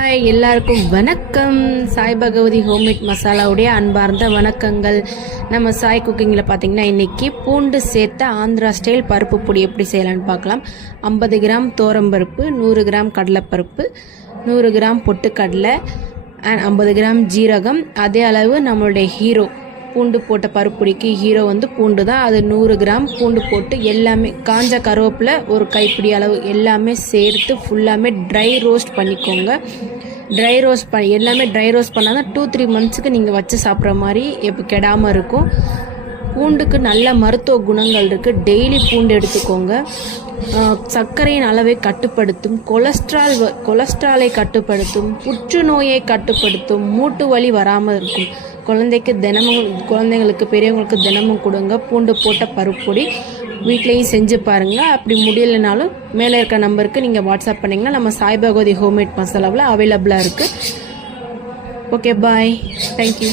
Hi, எல்லாருக்கும் வணக்கம். Sai Bhagavathi homemade மசாலாவுடைய அன்பார்ந்த வணக்கங்கள். நம்ம சாய் குக்கிங்கில் பார்த்தீங்கன்னா இன்றைக்கி பூண்டு சேர்த்த ஆந்திரா ஸ்டைல் பருப்பு பொடி எப்படி செய்யலான்னு பார்க்கலாம். 50 கிராம் தோரம்பருப்பு, 100 கிராம் கடலைப்பருப்பு, 100 கிராம் பொட்டுக்கடலை அண்ட் 50 கிராம் ஜீரகம். அதே அளவு நம்மளுடைய ஹீரோ பூண்டு போட்ட பருப்புடிக்கு ஹீரோ பூண்டு தான். அது 100 கிராம் பூண்டு போட்டு எல்லாமே காஞ்ச கருவேப்பிலை ஒரு கைப்பிடி அளவு எல்லாமே சேர்த்து ஃபுல்லாமே ட்ரை ரோஸ்ட் பண்ணிக்கோங்க. எல்லாமே ட்ரை ரோஸ்ட் பண்ணால் தான் 2-3 மந்த்ஸுக்கு நீங்கள் வச்சு சாப்பிட்ற மாதிரி எப்போ கெடாமல் இருக்கும். பூண்டுக்கு நல்ல மருத்துவ குணங்கள் இருக்குது. டெய்லி பூண்டு எடுத்துக்கோங்க. சர்க்கரையின் அளவை கட்டுப்படுத்தும், கொலஸ்ட்ராலை கட்டுப்படுத்தும், புற்றுநோயை கட்டுப்படுத்தும், மூட்டு வலி வராமல் இருக்கும். குழந்தைங்களுக்கு பெரியவங்களுக்கு தினமும் கொடுங்க. பூண்டு போட்ட பருப்பொடி வீட்லேயும் செஞ்சு பாருங்கள். அப்படி முடியலைனாலும் மேலே இருக்க நம்பருக்கு நீங்கள் வாட்ஸ்அப் பண்ணிங்கன்னா நம்ம சாய் பகவதி ஹோம்மேட் மசாலாவில் அவைலபிளாக இருக்குது. ஓகே, பாய், தேங்க்யூ.